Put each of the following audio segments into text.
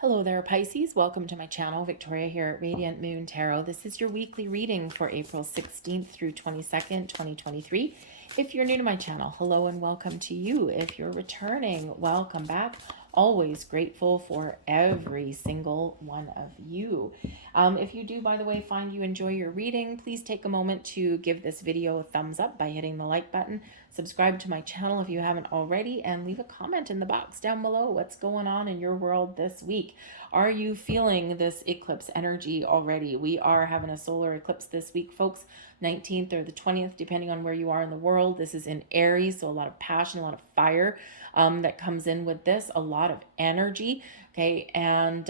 Hello there, Pisces. Welcome to my channel. Victoria here at Radiant Moon Tarot. This is your weekly reading for April 16th through 22nd, 2023. If you're new to my channel, hello and welcome to you. If you're returning, welcome back. Always grateful for every single one of you. If you do, by the way, find you enjoy your reading, please take a moment to give this video a thumbs up by hitting the like button. Subscribe to my channel if you haven't already, and leave a comment in the box down below. What's going on in your world this week? Are you feeling this eclipse energy already? We are having a solar eclipse this week, folks. 19th or the 20th, depending on where you are in the world. This is in Aries, so a lot of passion, a lot of fire that comes in with this, a lot of energy. Okay, and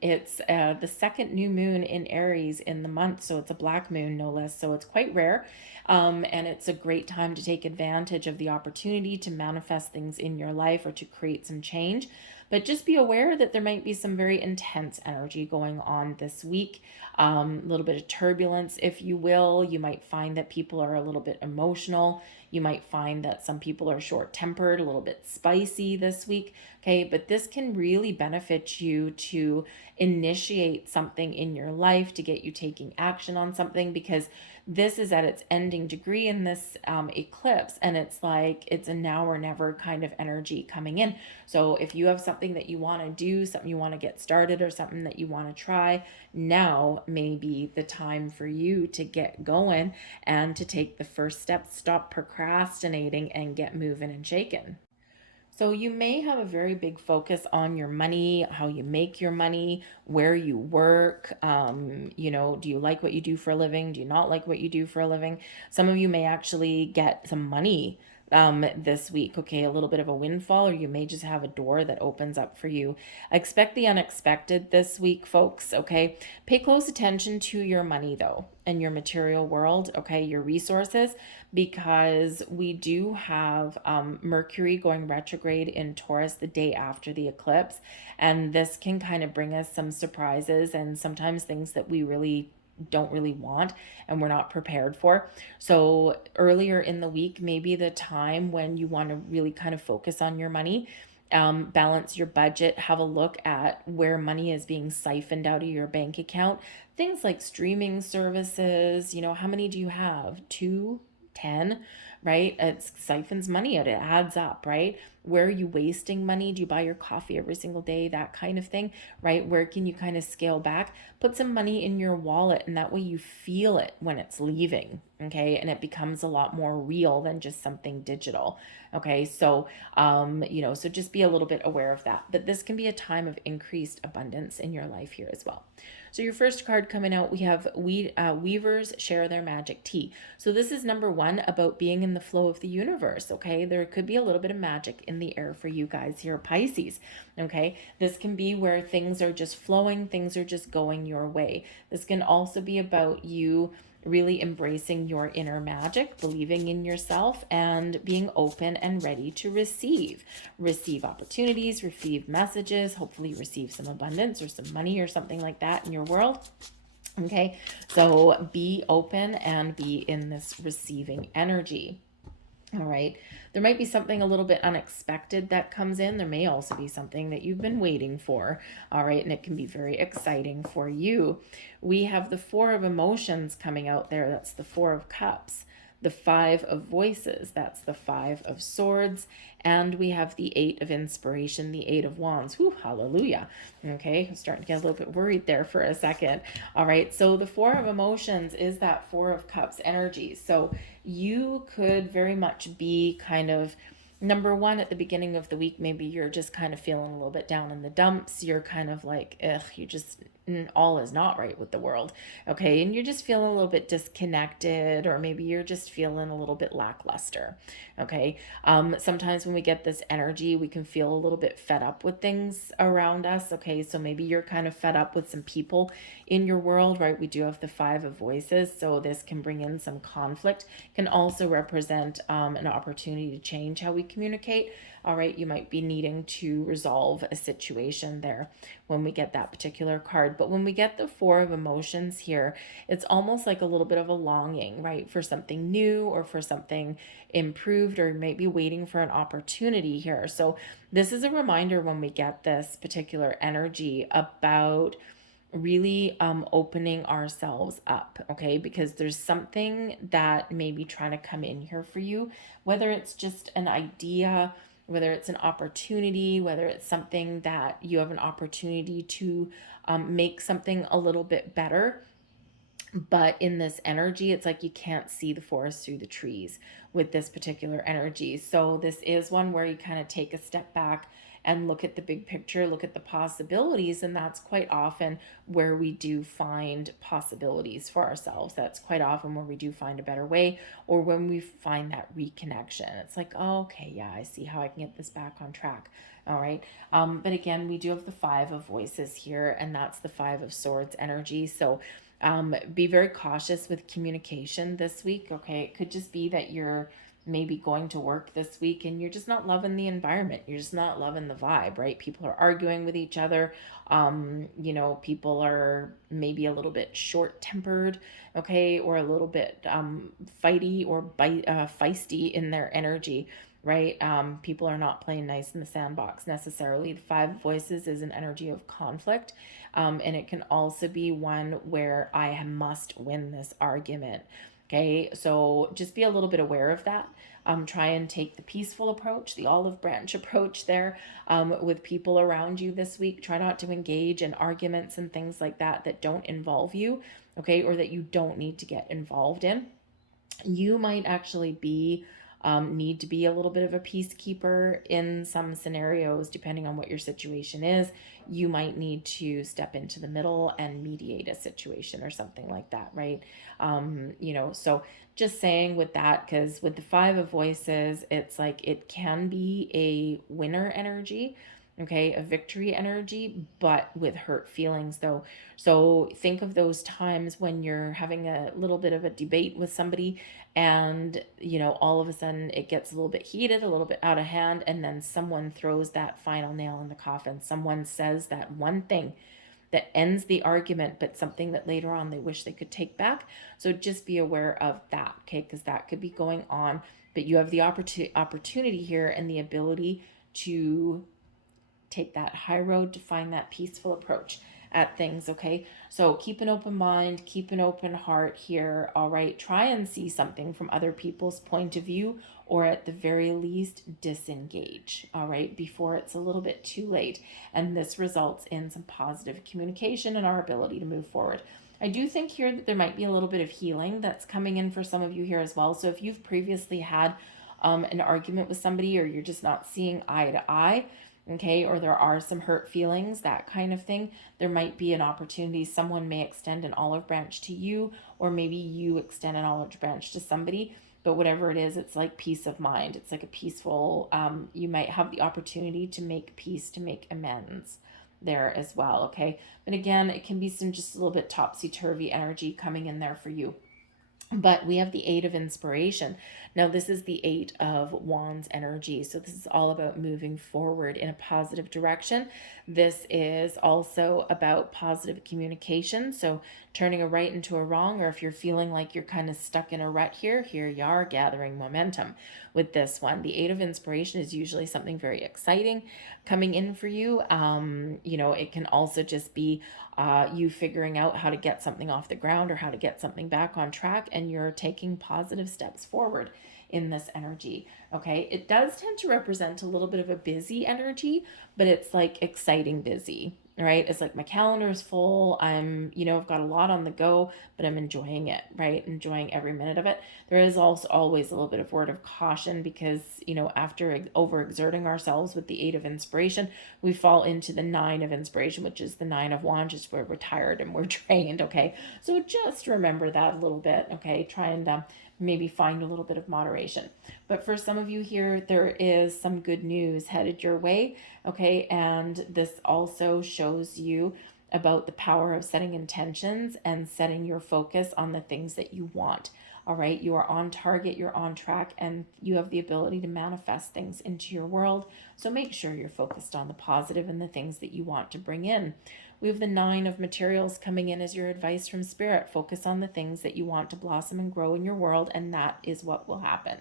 it's the second new moon in Aries in the month, so it's a black moon, no less, so it's quite rare. And it's a great time to take advantage of the opportunity to manifest things in your life or to create some change. But just be aware that there might be some very intense energy going on this week. A little bit of turbulence, if you will. You might find that people are a little bit emotional. You might find that some people are short-tempered, a little bit spicy this week. Okay, but this can really benefit you to initiate something in your life, to get you taking action on something, because this is at its ending degree in this eclipse, and it's like it's a now or never kind of energy coming in. So if you have something that you want to do, something you want to get started, or something that you want to try, now may be the time for you to get going and to take the first step. Stop procrastinating and get moving and shaking. So you may have a very big focus on your money, how you make your money, where you work. Do you like what you do for a living? Do you not like what you do for a living? Some of you may actually get some money this week, okay, a little bit of a windfall, or you may just have a door that opens up for you. Expect the unexpected this week, folks, okay? Pay close attention to your money, though, and your material world, okay, your resources, because we do have Mercury going retrograde in Taurus the day after the eclipse, and this can kind of bring us some surprises and sometimes things that we really don't really want and we're not prepared for. So earlier in the week, maybe the time when you want to really kind of focus on your money, balance your budget, have a look at where money is being siphoned out of your bank account. Things like streaming services, how many do you have? 2, 10, right? It siphons money out. It adds up, right? Where are you wasting money? Do you buy your coffee every single day? That kind of thing, right? Where can you kind of scale back? Put some money in your wallet, and that way you feel it when it's leaving, okay? And it becomes a lot more real than just something digital, okay? So just be a little bit aware of that. But this can be a time of increased abundance in your life here as well. So your first card coming out, we have Weavers Share Their Magic Tea. So this is number one, about being in the flow of the universe, okay? There could be a little bit of magic in the air for you guys here, Pisces, okay? This can be where things are just flowing, things are just going your way. This can also be about you really embracing your inner magic, believing in yourself, and being open and ready to receive opportunities, receive messages, hopefully receive some abundance or some money or something like that in your world. Okay, so be open and be in this receiving energy. All right. There might be something a little bit unexpected that comes in. There may also be something that you've been waiting for. All right. And it can be very exciting for you. We have the Four of Emotions coming out there. That's the Four of Cups. The Five of Voices. That's the Five of Swords. And we have the Eight of Inspiration, the Eight of Wands. Whew, hallelujah. Okay, I'm starting to get a little bit worried there for a second. All right, so the Four of Emotions is that Four of Cups energy. So you could very much be kind of number one at the beginning of the week. Maybe you're just kind of feeling a little bit down in the dumps. You're kind of like, ugh, you just, all is not right with the world. Okay. And you're just feeling a little bit disconnected, or maybe you're just feeling a little bit lackluster. Okay. Sometimes when we get this energy, we can feel a little bit fed up with things around us. Okay. So maybe you're kind of fed up with some people in your world, right? We do have the Five of Voices. So this can bring in some conflict, can also represent an opportunity to change how we communicate. All right, you might be needing to resolve a situation there when we get that particular card. hard. But when we get the Four of Emotions here, it's almost like a little bit of a longing, right? For something new or for something improved, or maybe waiting for an opportunity here. So this is a reminder when we get this particular energy about really opening ourselves up, okay? Because there's something that may be trying to come in here for you, whether it's just an idea, whether it's an opportunity, whether it's something that you have an opportunity to make something a little bit better. But in this energy, it's like you can't see the forest through the trees with this particular energy. So this is one where you kind of take a step back and look at the big picture, look at the possibilities. And that's quite often where we do find possibilities for ourselves. That's quite often where we do find a better way, or when we find that reconnection. It's like, oh, okay, yeah, I see how I can get this back on track. All right. But again, we do have the Five of Voices here, and that's the Five of Swords energy. So be very cautious with communication this week. Okay. It could just be that you're maybe going to work this week and you're just not loving the environment. You're just not loving the vibe, right? People are arguing with each other. People are maybe a little bit short tempered, okay, or a little bit fighty or feisty in their energy, right? People are not playing nice in the sandbox necessarily. The Five Voices is an energy of conflict. And it can also be one where I must win this argument. Okay, so just be a little bit aware of that. Try and take the peaceful approach, the olive branch approach there with people around you this week. Try not to engage in arguments and things like that that don't involve you, okay, or that you don't need to get involved in. You might actually be need to be a little bit of a peacekeeper in some scenarios, depending on what your situation is. You might need to step into the middle and mediate a situation or something like that, right? So just saying with that, because with the Five of Voices, it's like it can be a winner energy, okay, a victory energy, but with hurt feelings though. So think of those times when you're having a little bit of a debate with somebody, and all of a sudden it gets a little bit heated, a little bit out of hand, and then someone throws that final nail in the coffin. Someone says that one thing that ends the argument, but something that later on they wish they could take back. So just be aware of that, okay? Because that could be going on, but you have the opportunity here and the ability to take that high road to find that peaceful approach at things, okay? So keep an open mind, keep an open heart here, all right? Try and see something from other people's point of view, or at the very least, disengage, all right, before it's a little bit too late. And this results in some positive communication and our ability to move forward. I do think here that there might be a little bit of healing that's coming in for some of you here as well. So if you've previously had an argument with somebody, or you're just not seeing eye to eye, okay, or there are some hurt feelings, that kind of thing, there might be an opportunity. Someone may extend an olive branch to you, or maybe you extend an olive branch to somebody. But whatever it is, it's like peace of mind. It's like a peaceful, you might have the opportunity to make peace, to make amends there as well, okay? But again, it can be some just a little bit topsy-turvy energy coming in there for you. But we have the Eight of Inspiration. Now, this is the Eight of Wands energy. So this is all about moving forward in a positive direction. This is also about positive communication. So turning a right into a wrong, or if you're feeling like you're kind of stuck in a rut here you are gathering momentum with this one. The Eight of Inspiration is usually something very exciting coming in for you. It can also just be you figuring out how to get something off the ground, or how to get something back on track, and you're taking positive steps forward in this energy. Okay, it does tend to represent a little bit of a busy energy, but it's like exciting busy, right? It's like my calendar is full. I've got a lot on the go, but I'm enjoying it, right? Enjoying every minute of it. There is also always a little bit of word of caution, because, after overexerting ourselves with the Eight of Inspiration, we fall into the Nine of Inspiration, which is the Nine of Wands, just where we're tired and we're drained, okay? So just remember that a little bit, okay? Try and maybe find a little bit of moderation. But for some of you here, there is some good news headed your way, okay? And this also shows you about the power of setting intentions and setting your focus on the things that you want. All right, you are on target, you're on track, and you have the ability to manifest things into your world. So make sure you're focused on the positive and the things that you want to bring in. We have the Nine of Materials coming in as your advice from Spirit. Focus on the things that you want to blossom and grow in your world, and that is what will happen.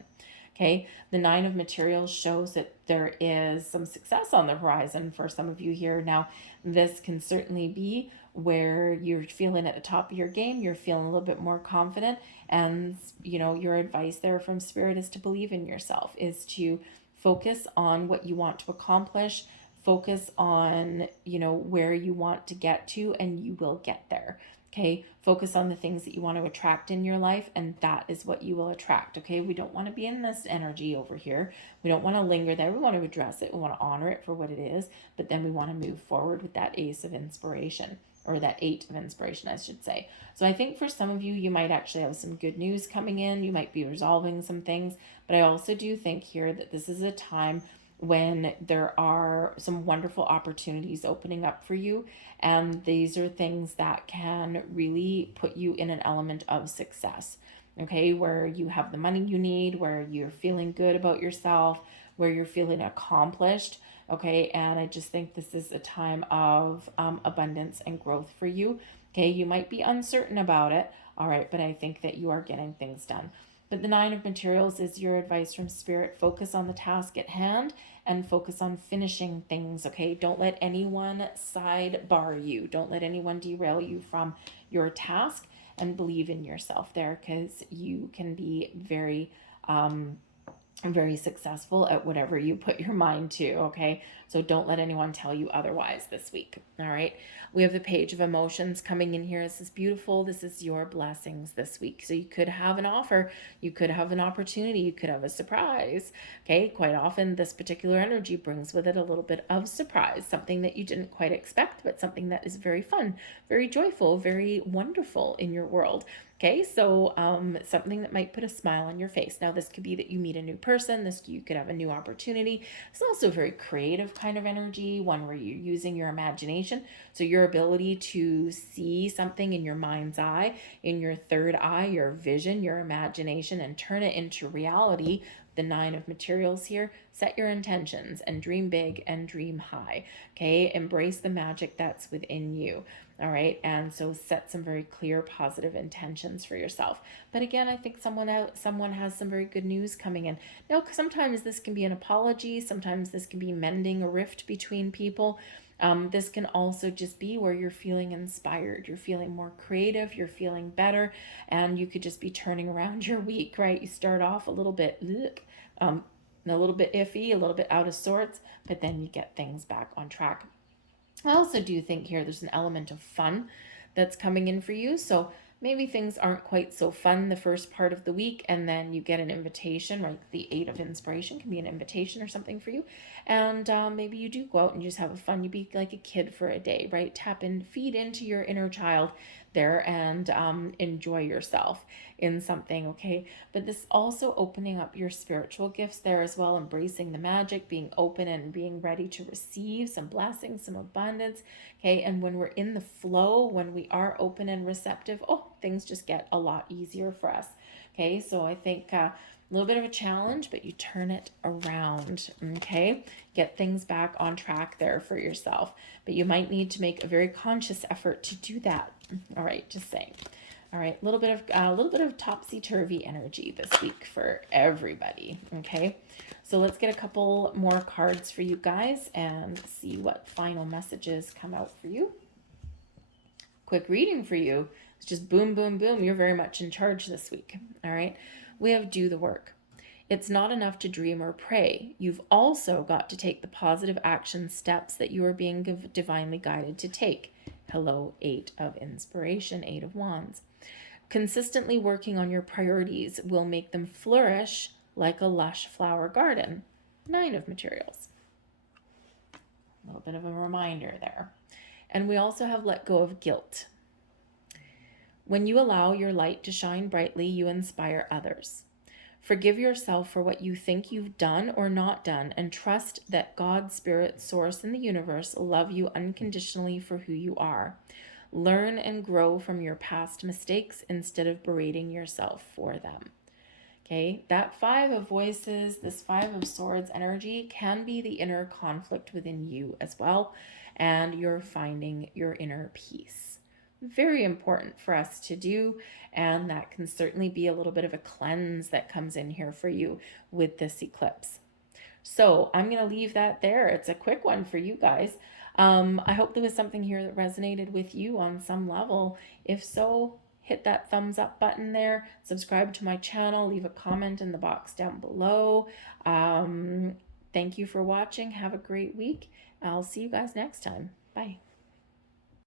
Okay, the Nine of Materials shows that there is some success on the horizon for some of you here. Now, this can certainly be where you're feeling at the top of your game, you're feeling a little bit more confident, and your advice there from Spirit is to believe in yourself, is to focus on what you want to accomplish, focus on where you want to get to, and you will get there. Okay, focus on the things that you want to attract in your life, and that is what you will attract. Okay, we don't want to be in this energy over here. We don't want to linger there. We want to address it. We want to honor it for what it is, but then we want to move forward with that Ace of Inspiration, or that Eight of Inspiration, I should say. So I think for some of you, you might actually have some good news coming in. You might be resolving some things, but I also do think here that this is a time when there are some wonderful opportunities opening up for you. And these are things that can really put you in an element of success, okay? Where you have the money you need, where you're feeling good about yourself, where you're feeling accomplished, okay? And I just think this is a time of abundance and growth for you, okay? You might be uncertain about it, all right, but I think that you are getting things done. But the Nine of Materials is your advice from Spirit. Focus on the task at hand and focus on finishing things, okay? Don't let anyone sidebar you. Don't let anyone derail you from your task, and believe in yourself there, because you can be very successful at whatever you put your mind to, okay? So don't let anyone tell you otherwise this week, all right? We have the Page of Emotions coming in here. This is beautiful. This is your blessings this week. So you could have an offer, you could have an opportunity, you could have a surprise, okay? Quite often this particular energy brings with it a little bit of surprise, something that you didn't quite expect, but something that is very fun, very joyful, very wonderful in your world. Okay, so something that might put a smile on your face. Now, this could be that you meet a new person. You could have a new opportunity. It's also a very creative kind of energy, one where you're using your imagination. So your ability to see something in your mind's eye, in your third eye, your vision, your imagination, and turn it into reality. The Nine of Materials here. Set your intentions and dream big and dream high. Okay, embrace the magic that's within you. All right, and so set some very clear positive intentions for yourself. But again, I think someone has some very good news coming in. Now, sometimes this can be an apology, sometimes this can be mending a rift between people. This can also just be where you're feeling inspired, you're feeling more creative, you're feeling better, and you could just be turning around your week, right? You start off a little bit iffy, a little bit out of sorts, but then you get things back on track. I also do think here there's an element of fun that's coming in for you. So maybe things aren't quite so fun the first part of the week, and then you get an invitation, right? The Eight of Inspiration can be an invitation or something for you. And maybe you do go out and you just have a fun. You be like a kid for a day, right? Feed into your inner child there, and enjoy yourself in something, okay? But this also opening up your spiritual gifts there as well, embracing the magic, being open and being ready to receive some blessings, some abundance, okay? And when we're in the flow, when we are open and receptive, things just get a lot easier for us, okay? So I think a little bit of a challenge, but you turn it around, okay? Get things back on track there for yourself, but you might need to make a very conscious effort to do that. All right, just saying. All right, a little bit of topsy-turvy energy this week for everybody, okay? So let's get a couple more cards for you guys and see what final messages come out for you. Quick reading for you. It's just boom, boom, boom. You're very much in charge this week, all right? We have do the work. It's not enough to dream or pray. You've also got to take the positive action steps that you are being divinely guided to take. Hello, Eight of Inspiration, Eight of Wands. Consistently working on your priorities will make them flourish like a lush flower garden. Nine of Materials. A little bit of a reminder there. And we also have let go of guilt. When you allow your light to shine brightly, you inspire others. Forgive yourself for what you think you've done or not done, and trust that God, Spirit, Source, and the universe love you unconditionally for who you are. Learn and grow from your past mistakes instead of berating yourself for them. Okay, that Five of Voices, this Five of Swords energy can be the inner conflict within you as well, and you're finding your inner peace. Very important for us to do, and that can certainly be a little bit of a cleanse that comes in here for you with this eclipse. So I'm going to leave that there. It's a quick one for you guys. I hope there was something here that resonated with you on some level. If so, hit that thumbs up button there, subscribe to my channel, leave a comment in the box down below. Thank you for watching. Have a great week. I'll see you guys next time. Bye.